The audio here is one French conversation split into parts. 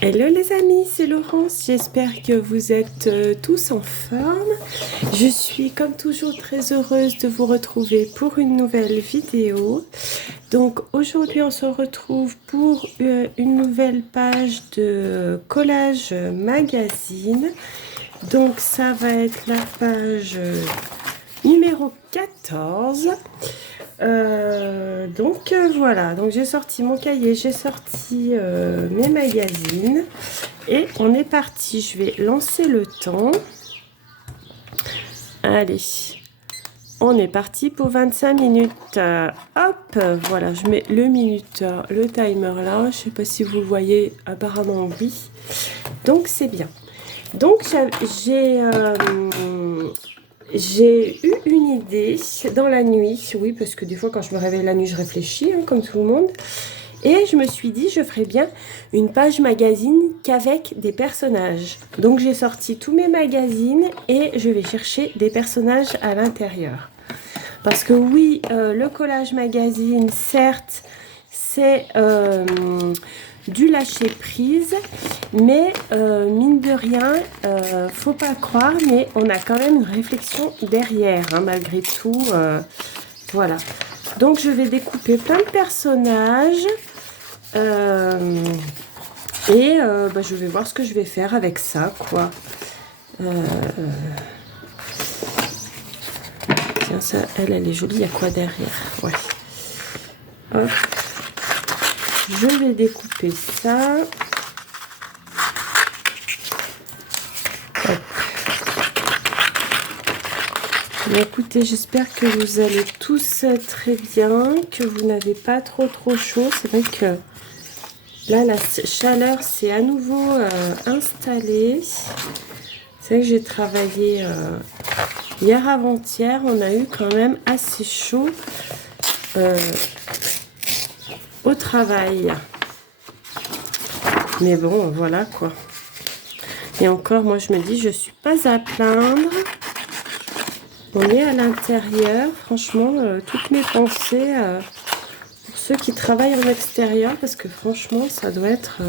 Hello les amis, c'est Laurence, j'espère que vous êtes tous en forme. Je suis comme toujours très heureuse de vous retrouver pour une nouvelle vidéo. Donc aujourd'hui on se retrouve pour une nouvelle page de collage magazine. Donc ça va être la page numéro 14. Voilà, donc j'ai sorti mon cahier, j'ai sorti mes magazines et on est parti. Je vais lancer le temps. Allez, on est parti pour 25 minutes. Hop, voilà, je mets le minuteur, le timer là. Je sais pas si vous voyez, apparemment oui. Donc c'est bien. Donc j'ai eu une idée dans la nuit, oui, parce que des fois quand je me réveille la nuit, je réfléchis, hein, comme tout le monde. Et je me suis dit, je ferais bien une page magazine qu'avec des personnages. Donc j'ai sorti tous mes magazines et je vais chercher des personnages à l'intérieur. Parce que oui, le collage magazine, certes, c'est du lâcher prise, mais mine de rien, faut pas croire, mais on a quand même une réflexion derrière, hein, malgré tout. Voilà. Donc je vais découper plein de personnages et je vais voir ce que je vais faire avec ça, quoi. Tiens, ça, elle est jolie. Il y a quoi derrière? Ouais. Hop. Je vais découper ça. Hop. Mais écoutez, j'espère que vous allez tous très bien, que vous n'avez pas trop chaud. C'est vrai que là, la chaleur s'est à nouveau installée. C'est vrai que j'ai travaillé hier avant-hier. On a eu quand même assez chaud au travail. Mais bon, voilà quoi. Et encore, moi je me dis, je suis pas à plaindre. On est à l'intérieur. Franchement, toutes mes pensées pour ceux qui travaillent en extérieur, parce que franchement, ça doit être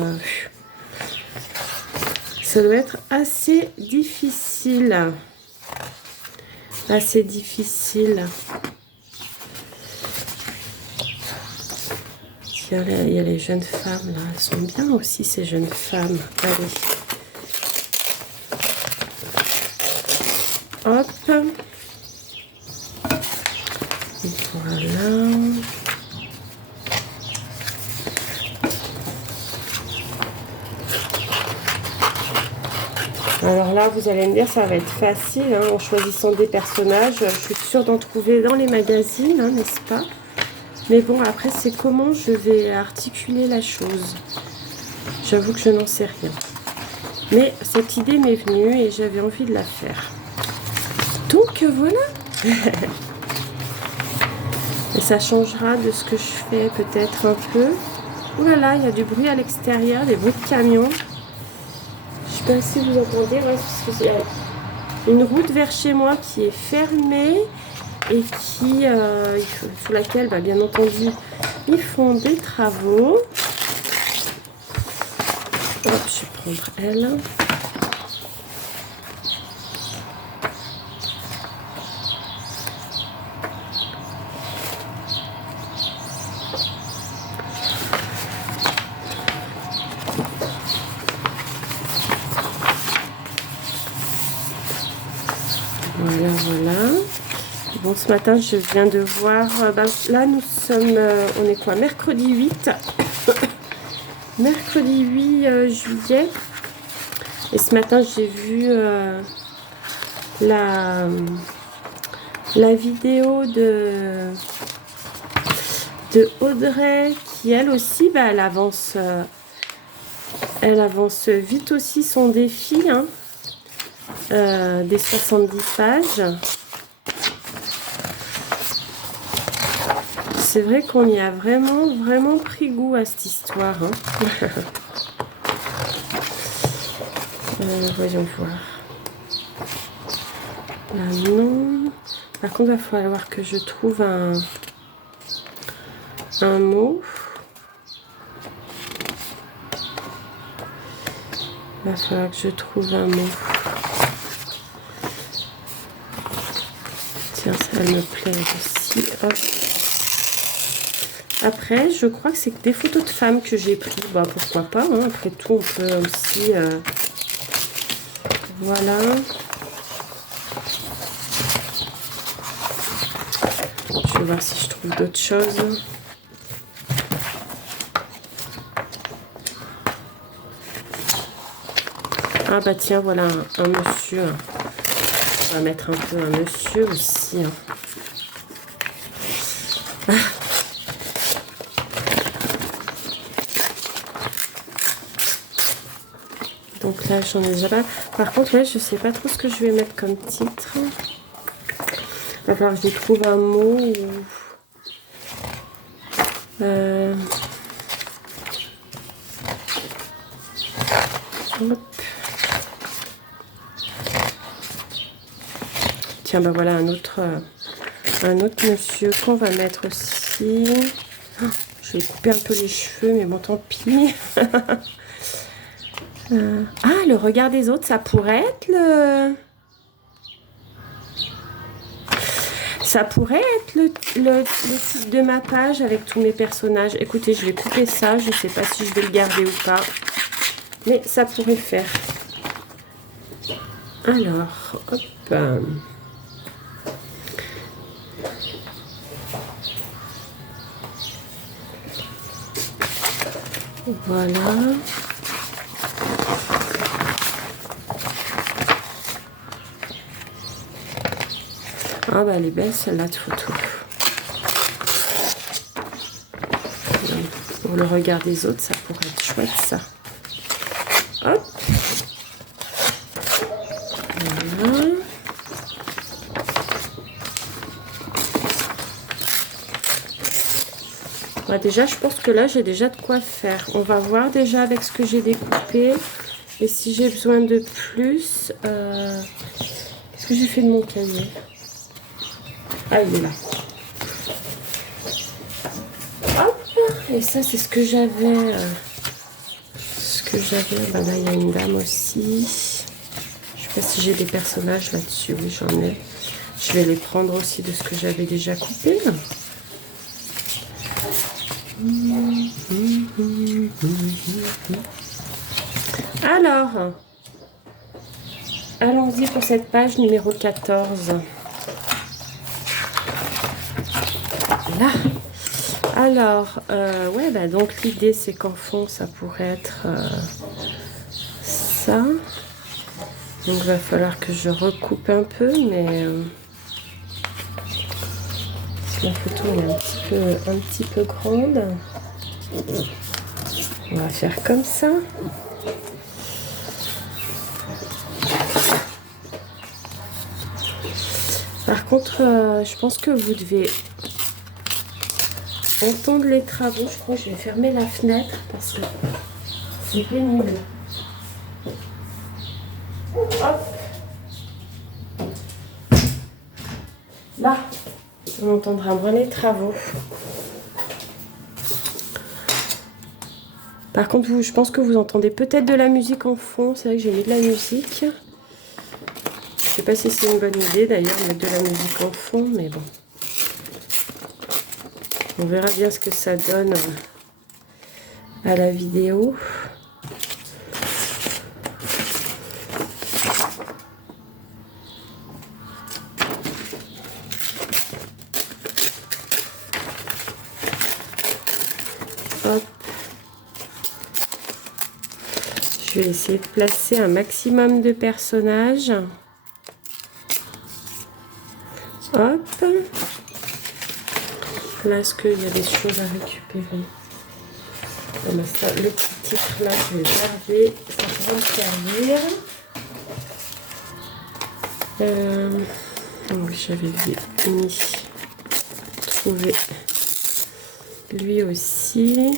assez difficile. Assez difficile. Il y a les jeunes femmes là, elles sont bien aussi ces jeunes femmes. Allez. Hop. Voilà. Alors là, vous allez me dire, ça va être facile hein, en choisissant des personnages. Je suis sûre d'en trouver dans les magazines, hein, n'est-ce pas? Mais bon, après, c'est comment je vais articuler la chose. J'avoue que je n'en sais rien. Mais cette idée m'est venue et j'avais envie de la faire. Donc, voilà. Et ça changera de ce que je fais peut-être un peu. Ouh là là, il y a du bruit à l'extérieur, des bruits de camions. Je sais pas si vous entendez, ouais, parce qu'il y a une route vers chez moi qui est fermée et qui, sur laquelle, bien entendu, ils font des travaux. Hop, je vais prendre elle. Voilà. Bon, ce matin, je viens de voir... là, nous sommes... on est quoi? Mercredi 8. Mercredi 8 juillet. Et ce matin, j'ai vu la vidéo de Audrey qui, elle aussi, elle avance vite aussi son défi, hein, des 70 pages. C'est vrai qu'on y a vraiment pris goût à cette histoire. Hein. Voyons voir. Là, non. Par contre, il va falloir que je trouve un mot. Il va falloir que je trouve un mot. Tiens, ça elle me plaît aussi. Hop. Après, je crois que c'est que des photos de femmes que j'ai prises. Bah, pourquoi pas, hein. Après tout, on peut aussi... Voilà. Je vais voir si je trouve d'autres choses. Ah bah tiens, voilà un monsieur. On va mettre un peu un monsieur aussi. Hein. Ah. Donc là, j'en ai déjà pas. Par contre, là, je sais pas trop ce que je vais mettre comme titre. Il va falloir que je trouve un mot. Hop. Tiens, bah voilà un autre monsieur qu'on va mettre aussi. Oh, je vais couper un peu les cheveux, mais bon, tant pis. Ah, le regard des autres, ça pourrait être le... Ça pourrait être le titre de ma page avec tous mes personnages. Écoutez, je vais couper ça. Je ne sais pas si je vais le garder ou pas. Mais ça pourrait faire. Alors, hop. Voilà. Ah bah elle est belle celle-là de photo. Pour le regard des autres, ça pourrait être chouette ça. Hop. Voilà. Bah déjà, je pense que là, j'ai déjà de quoi faire. On va voir déjà avec ce que j'ai découpé. Et si j'ai besoin de plus... Qu'est-ce que j'ai fait de mon cahier? Ah, il est là. Hop. Et ça, c'est ce que j'avais. Bah là, il y a une dame aussi. Je sais pas si j'ai des personnages là-dessus. Oui, j'en ai. Je vais les prendre aussi de ce que j'avais déjà coupé. Alors, allons-y pour cette page numéro 14. Là. Alors, ouais, bah donc l'idée c'est qu'en fond ça pourrait être ça. Donc il va falloir que je recoupe un peu, mais la photo est un petit peu grande. On va faire comme ça. Par contre, je pense que vous devez entendre les travaux. Je crois que je vais fermer la fenêtre parce que c'est pénible. Hop. Là, on entendra moins les travaux. Par contre, je pense que vous entendez peut-être de la musique en fond. C'est vrai que j'ai mis de la musique. Je sais pas si c'est une bonne idée d'ailleurs, mettre de la musique en fond, mais bon. On verra bien ce que ça donne à la vidéo. Hop. Je vais essayer de placer un maximum de personnages. Hop. Là, est-ce qu'il y a des choses à récupérer? Bon, ben ça, le petit titre là, je vais garder. Ça pourra me servir. Oui, j'avais mis. Trouver lui aussi.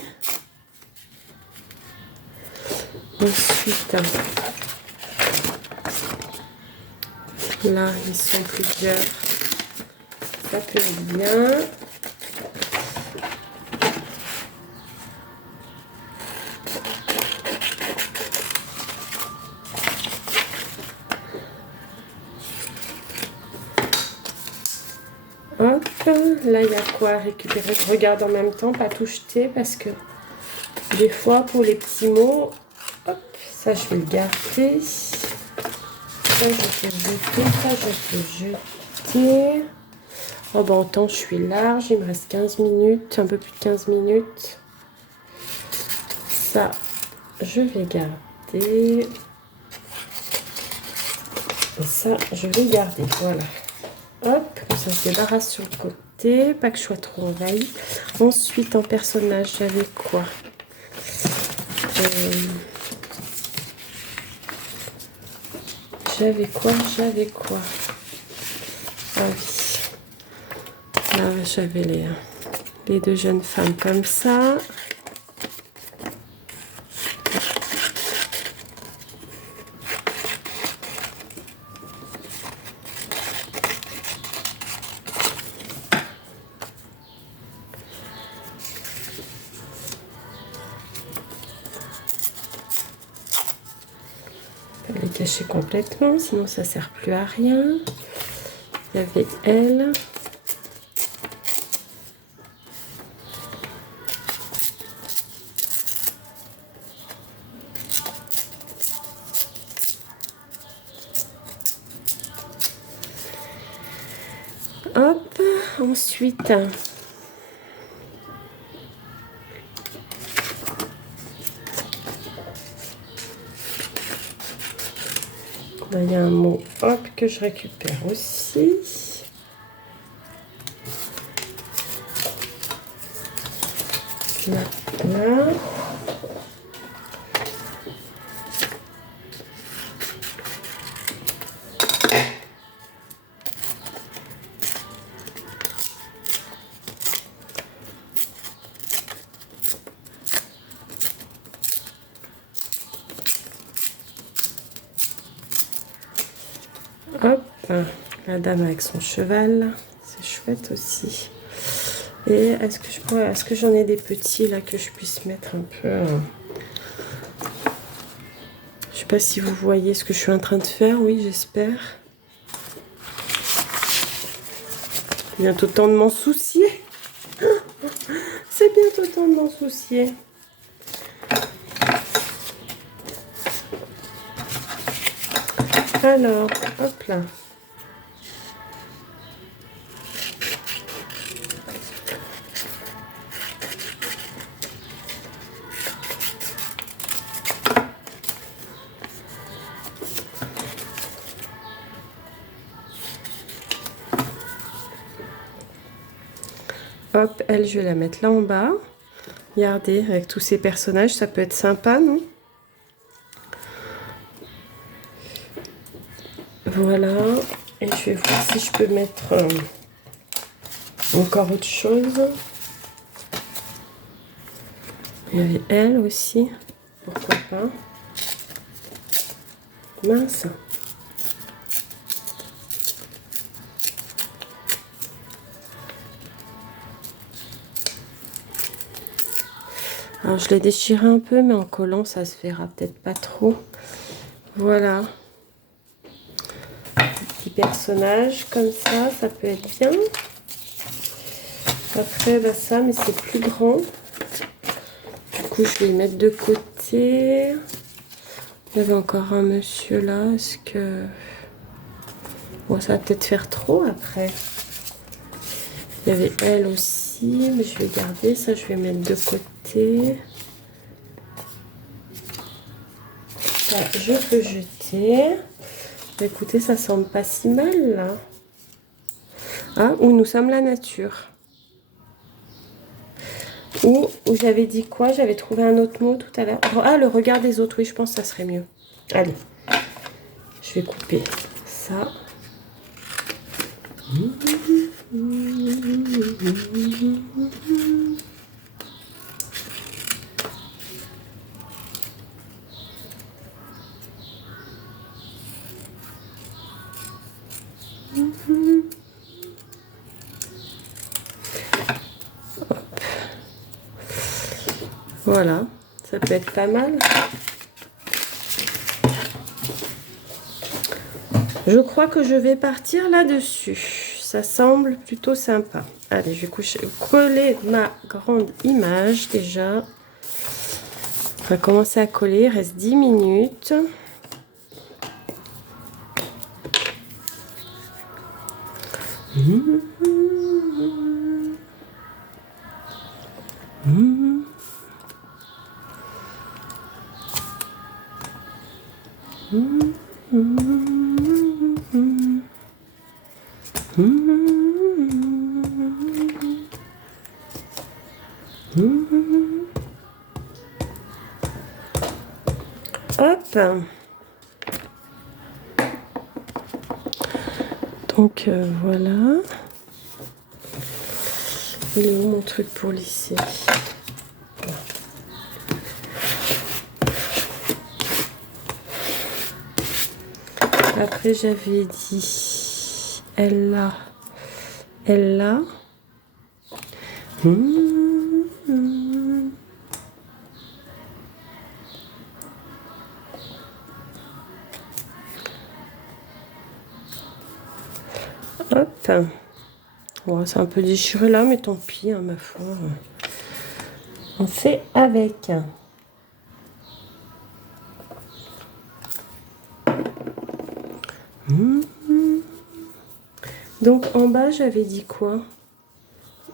Ensuite, là, ils sont plusieurs. Ça peut être bien. Là, il y a quoi à récupérer? Je regarde en même temps, pas tout jeter parce que des fois, pour les petits mots, hop, ça, je vais le garder. Ça, je peux jeter. Ça, je peux jeter. Oh, ben, en temps, je suis large. Il me reste 15 minutes, un peu plus de 15 minutes. Ça, je vais garder. Et ça, je vais garder. Voilà. Hop, comme ça, on se débarrasse sur le côté. Pas que je sois trop envahie. Ensuite, en personnage, j'avais quoi? J'avais quoi? Ah oui. Là, j'avais les deux jeunes femmes comme ça. Pas les cacher complètement, sinon ça sert plus à rien. Il y avait elle. Hop, ensuite, là, il y a un mot, hop, que je récupère aussi. Là, là. Hop, la dame avec son cheval, c'est chouette aussi. Et est-ce que j'en ai des petits là que je puisse mettre un peu je sais pas si vous voyez ce que je suis en train de faire, oui, j'espère. Bientôt temps de m'en soucier. C'est bientôt temps de m'en soucier. Alors, hop là. Hop, elle, je vais la mettre là en bas. Regardez, avec tous ces personnages, ça peut être sympa, non? Voilà. Et je vais voir si je peux mettre encore autre chose. Il y avait elle aussi. Pourquoi pas? Mince. Alors, je l'ai déchiré un peu, mais en collant, ça se verra peut-être pas trop. Voilà. Petit personnage comme ça peut être bien. Après, bah ça, mais c'est plus grand. Du coup, je vais le mettre de côté. Il y avait encore un monsieur là. Est-ce que... Bon, ça va peut-être faire trop après. Il y avait elle aussi, mais je vais garder. Ça, je vais mettre de côté. Ça, je peux jeter. Écoutez, ça semble pas si mal là. Ah, où nous sommes la nature. Ou j'avais dit quoi? J'avais trouvé un autre mot tout à l'heure. Ah, le regard des autres. Oui, je pense que ça serait mieux. Allez. Je vais couper ça. Voilà, ça peut être pas mal. Je crois que je vais partir là-dessus. Ça semble plutôt sympa. Allez, je vais coller ma grande image déjà. On va commencer à coller, il reste 10 minutes. Hop. Donc voilà. Il est où mon truc pour lisser? Après j'avais dit elle là. Hop. Bon, c'est un peu déchiré là, mais tant pis, hein, ma foi. On fait avec. Donc en bas, j'avais dit quoi?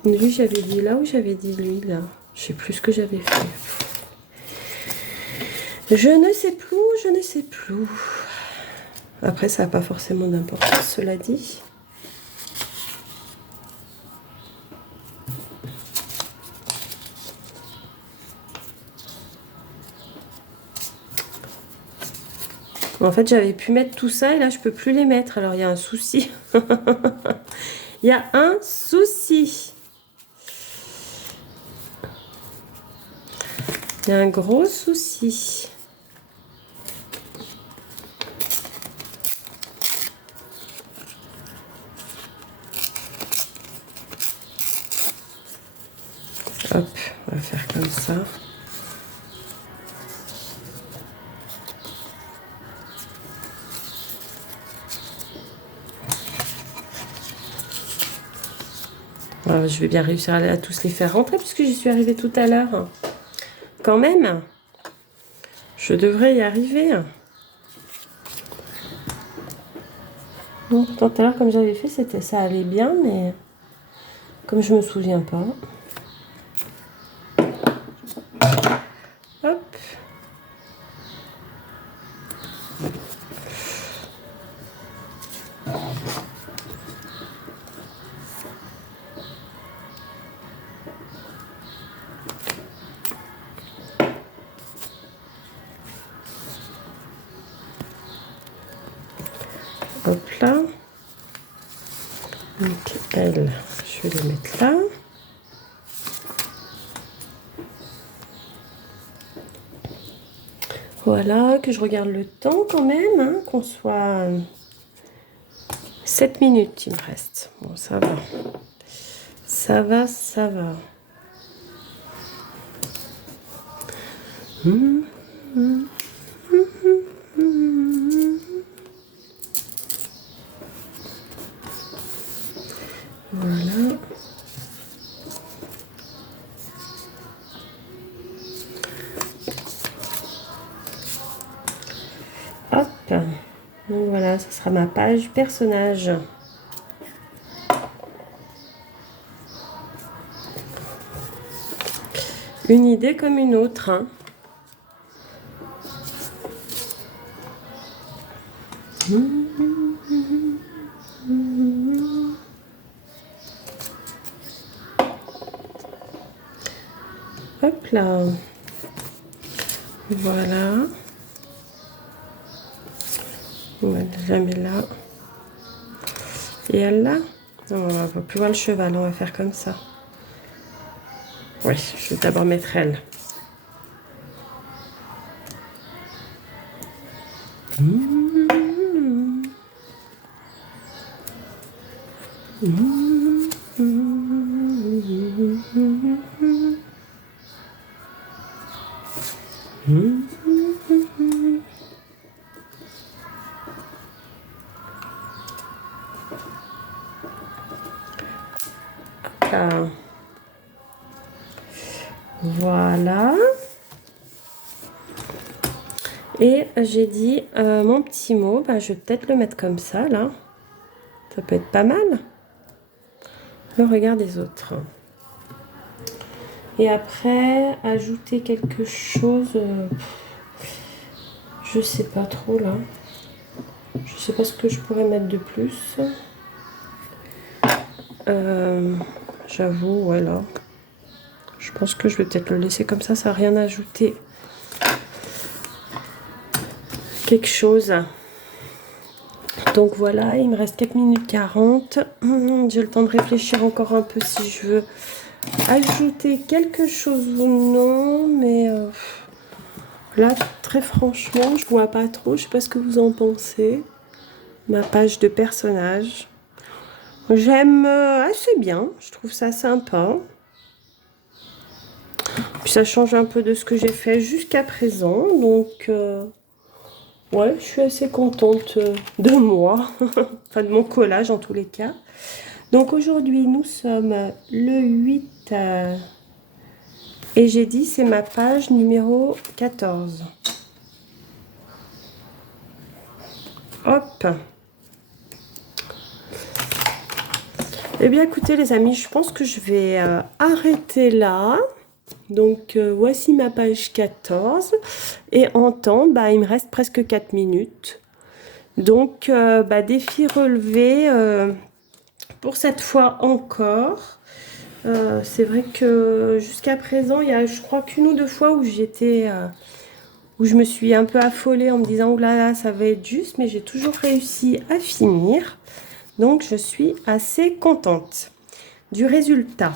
Lui, j'avais dit là ou j'avais dit lui là? Je sais plus ce que j'avais fait. Je ne sais plus. Après, ça n'a pas forcément d'importance, cela dit. En fait, j'avais pu mettre tout ça et là, je peux plus les mettre. Alors, il y a un souci. Il y a un souci. Il y a un gros souci. Hop, on va faire comme ça. Voilà, je vais bien réussir à tous les faire rentrer puisque j'y suis arrivée tout à l'heure. Quand même, je devrais y arriver. Bon, tout à l'heure, comme j'avais fait, ça allait bien, mais comme je me souviens pas. Hop. Hop là. Donc elle, je vais les mettre là. Voilà, que je regarde le temps quand même, hein, qu'on soit 7 minutes, il me reste. Bon, ça va. Ça va. Voilà. Hop. Donc voilà, ça sera ma page personnage. Une idée comme une autre, hein. Hop là. Voilà. On va déjà mettre là. Et elle là. Non, on va plus voir le cheval, on va faire comme ça. Oui, je vais d'abord mettre elle. Voilà. Et j'ai dit mon petit mot, bah, je vais peut-être le mettre comme ça, là. Ça peut être pas mal. Le regard des autres. Et après, ajouter quelque chose, je sais pas trop, là. Je sais pas ce que je pourrais mettre de plus. J'avoue, voilà. Je pense que je vais peut-être le laisser comme ça n'a rien ajouté. Quelque chose. Donc voilà, il me reste 4 minutes 40. J'ai le temps de réfléchir encore un peu si je veux ajouter quelque chose ou non. Mais là, très franchement, je vois pas trop. Je sais pas ce que vous en pensez. Ma page de personnage. J'aime assez bien. Je trouve ça sympa. Puis ça change un peu de ce que j'ai fait jusqu'à présent. Donc... ouais, je suis assez contente de moi, enfin de mon collage en tous les cas. Donc aujourd'hui, nous sommes le 8 et j'ai dit c'est ma page numéro 14. Hop. Eh bien écoutez les amis, je pense que je vais arrêter là. Donc voici ma page 14 et en temps, bah, il me reste presque 4 minutes. Donc bah, défi relevé pour cette fois encore. C'est vrai que jusqu'à présent, il y a je crois qu'une ou deux fois où où je me suis un peu affolée en me disant oh là là, ça va être juste, mais j'ai toujours réussi à finir. Donc je suis assez contente du résultat.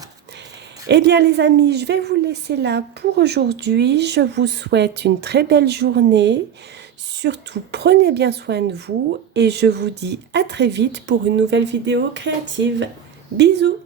Eh bien les amis, je vais vous laisser là pour aujourd'hui. Je vous souhaite une très belle journée. Surtout, prenez bien soin de vous et je vous dis à très vite pour une nouvelle vidéo créative. Bisous!